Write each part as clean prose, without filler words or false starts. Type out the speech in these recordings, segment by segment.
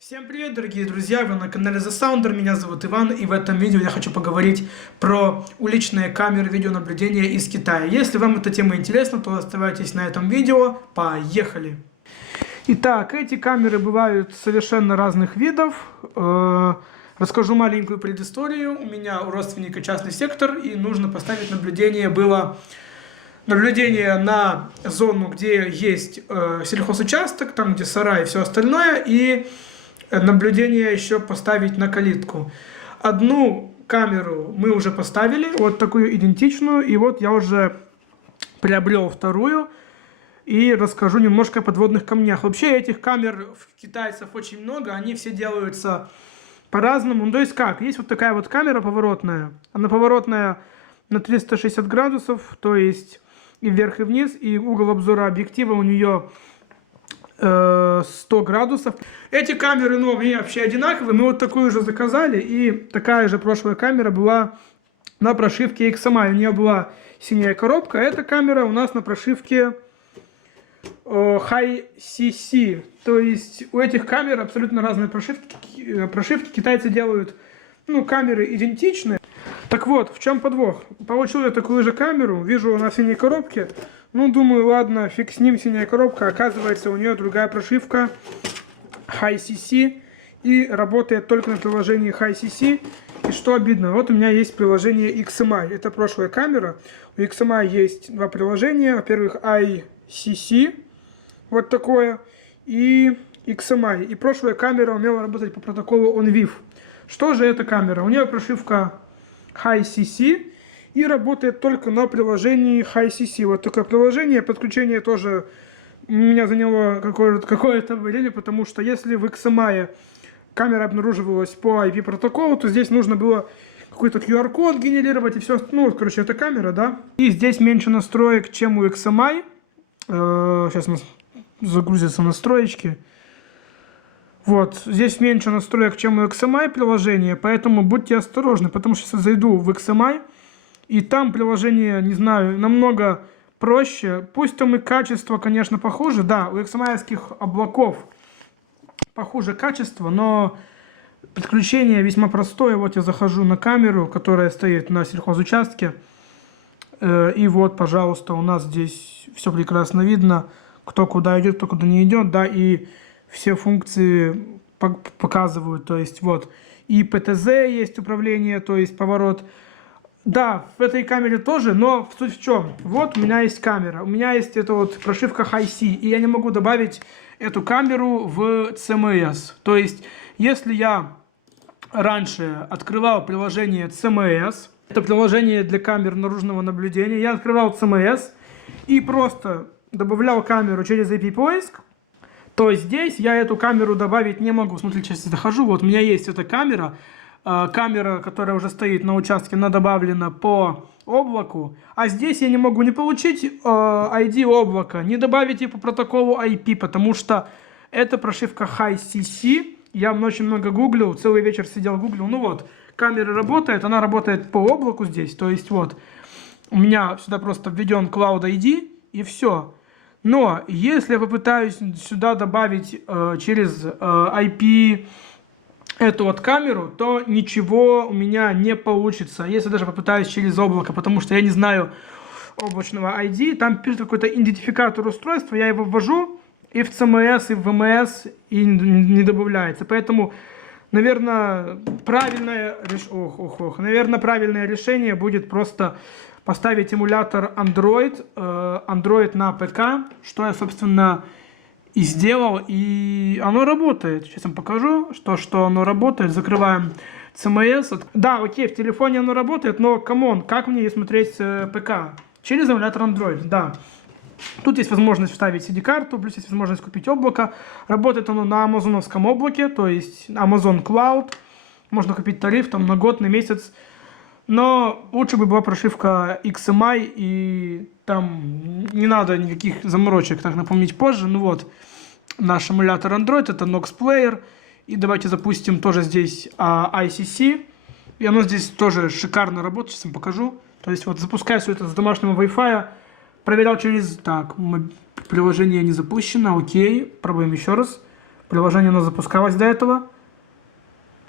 Всем привет, дорогие друзья! Вы на канале The Sounder, меня зовут Иван, и в этом видео я хочу поговорить про уличные камеры видеонаблюдения из Китая. Если вам эта тема интересна, то оставайтесь на этом видео. Поехали! Итак, эти камеры бывают совершенно разных видов. Расскажу маленькую предысторию. У меня у родственника частный сектор, и нужно поставить наблюдение. Было наблюдение на зону, где есть сельхозучасток, там где сарай и все остальное, и наблюдение еще поставить на калитку. Одну камеру мы уже поставили, вот такую идентичную, и вот я уже приобрел вторую и расскажу немножко о подводных камнях. Вообще этих камер в китайцев очень много, они все делаются по-разному. Ну, то есть как, есть вот такая вот камера поворотная, она поворотная на 360 градусов, то есть и вверх, и вниз, и угол обзора объектива у нее 100 градусов. Эти камеры новые вообще одинаковые. Мы вот такую же заказали. И такая же прошлая камера была на прошивке XMI. У нее была синяя коробка. Эта камера у нас на прошивке High CC. То есть у этих камер абсолютно разные прошивки. Китайцы делают камеры идентичные. Так вот, в чем подвох? Получил я такую же камеру. Вижу, она в синей коробке. Думаю, ладно, фиг с ним, синяя коробка. Оказывается, у нее другая прошивка High CC и работает только на приложении High CC. И что обидно, вот у меня есть приложение XMI. Это прошлая камера. У XMI есть два приложения. Во-первых, iCC, вот такое, и XMI. И прошлая камера умела работать по протоколу OnVIF. Что же эта камера? У нее прошивка High CC. И работает только на приложении High CC. Вот такое приложение. Подключение тоже меня заняло какое-то время, потому что если в XMI камера обнаруживалась по IP протоколу, то здесь нужно было какой-то QR-код генерировать и все. Это камера, да. И здесь меньше настроек, чем у XMI. Сейчас у нас загрузятся настроечки. Вот, здесь меньше настроек, чем у XMI приложения, поэтому будьте осторожны, потому что если зайду в XMI, и там приложение, не знаю, намного проще. Пусть там и качество, конечно, похуже. Да, у XMI-ских облаков похуже качество, но подключение весьма простое. Вот я захожу на камеру, которая стоит на сельхозучастке. И вот, пожалуйста, у нас здесь все прекрасно видно. Кто куда идет, кто куда не идет. Да, и все функции показывают. То есть вот и ПТЗ есть управление, то есть поворот. Да, в этой камере тоже, но суть в чем? Вот у меня есть камера, у меня есть эта вот прошивка Hi-C, и я не могу добавить эту камеру в CMS. То есть, если я раньше открывал приложение CMS, это приложение для камер наружного наблюдения, я открывал CMS и просто добавлял камеру через IP-поиск, то здесь я эту камеру добавить не могу. Смотрите, сейчас я захожу, вот у меня есть эта камера, которая уже стоит на участке, она добавлена по облаку, а здесь я не могу не получить ID облака, не добавить ее по протоколу IP, потому что это прошивка High CC. Я очень много гуглил, целый вечер сидел гуглил. Камера работает, она работает по облаку здесь, то есть вот у меня сюда просто введен Cloud ID и все. Но если я попытаюсь сюда добавить через IP эту вот камеру, то ничего у меня не получится, если даже попытаюсь через облако, потому что я не знаю облачного ID, там пишет какой-то идентификатор устройства, я его ввожу, и в CMS, и в VMS и не добавляется. Поэтому, наверное, правильное решение будет просто поставить эмулятор Android на ПК, что я, собственно, и сделал, и оно работает. Сейчас вам покажу, что оно работает. Закрываем CMS. Да, окей, в телефоне оно работает, но, камон, как мне смотреть ПК? Через эмулятор Android, да. Тут есть возможность вставить CD-карту, плюс есть возможность купить облако. Работает оно на амазоновском облаке, то есть Amazon Cloud. Можно купить тариф там на год, на месяц. Но лучше бы была прошивка XMI, и там не надо никаких заморочек, так напомнить позже. Наш эмулятор Android, это Nox Player. И давайте запустим тоже здесь iCC. И оно здесь тоже шикарно работает, сейчас вам покажу. То есть вот запускаю все это с домашнего Wi-Fi. Проверял через... Так, приложение не запущено, окей. Пробуем еще раз. Приложение у нас запускалось до этого.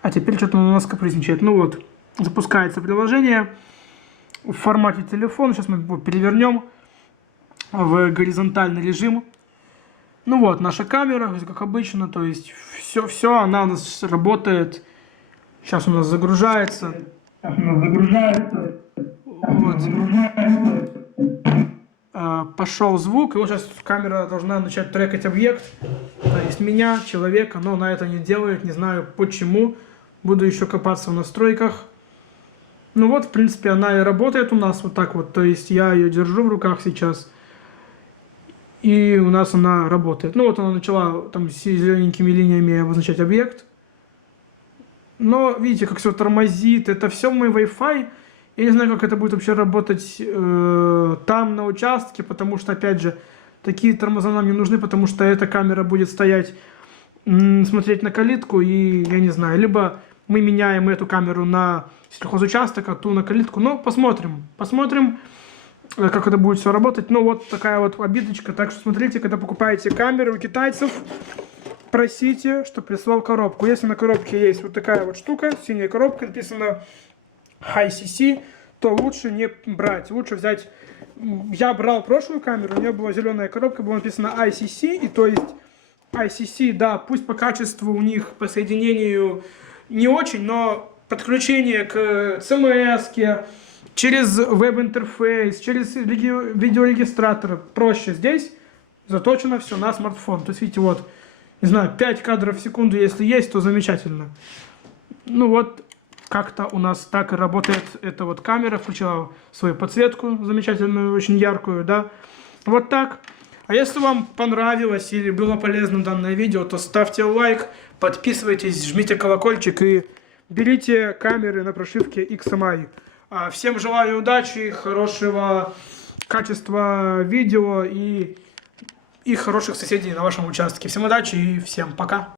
А теперь что-то у нас капризничает. Ну вот, запускается приложение в формате телефона. Сейчас мы его перевернем в горизонтальный режим. Ну вот, наша камера, как обычно, то есть все, она у нас работает. Сейчас у нас загружается. Вот. Пошел звук, и вот сейчас камера должна начать трекать объект, то есть меня, человека, но она это не делает, не знаю почему. Буду еще копаться в настройках. Ну вот, в принципе, она и работает у нас вот так вот, то есть я ее держу в руках сейчас, и у нас она работает. Ну вот она начала там с зелененькими линиями обозначать объект. Но видите, как все тормозит, это все мой Wi-Fi. Я не знаю, как это будет вообще работать там, на участке, потому что, опять же, такие тормоза нам не нужны, потому что эта камера будет стоять, смотреть на калитку, и я не знаю, либо мы меняем эту камеру на сельхозучасток, а ту на калитку. Но посмотрим, как это будет все работать. Ну, вот такая вот обидочка. Так что смотрите, когда покупаете камеры у китайцев, просите, чтобы прислал коробку. Если на коробке есть вот такая вот штука, синяя коробка, написано HiCC, то лучше не брать. Лучше взять... Я брал прошлую камеру, у нее была зеленая коробка, было написано ICC, и то есть ICC, да, пусть по качеству у них, по соединению не очень, но подключение к CMS, через веб-интерфейс, через видеорегистратор проще. Здесь заточено все на смартфон. То есть, видите, вот, не знаю, 5 кадров в секунду, если есть, то замечательно. Ну вот, как-то у нас так и работает эта вот камера. Включила свою подсветку замечательную, очень яркую, да. Вот так. А если вам понравилось или было полезно данное видео, то ставьте лайк, подписывайтесь, жмите колокольчик и берите камеры на прошивке XMI. Всем желаю удачи, хорошего качества видео и хороших соседей на вашем участке. Всем удачи и всем пока.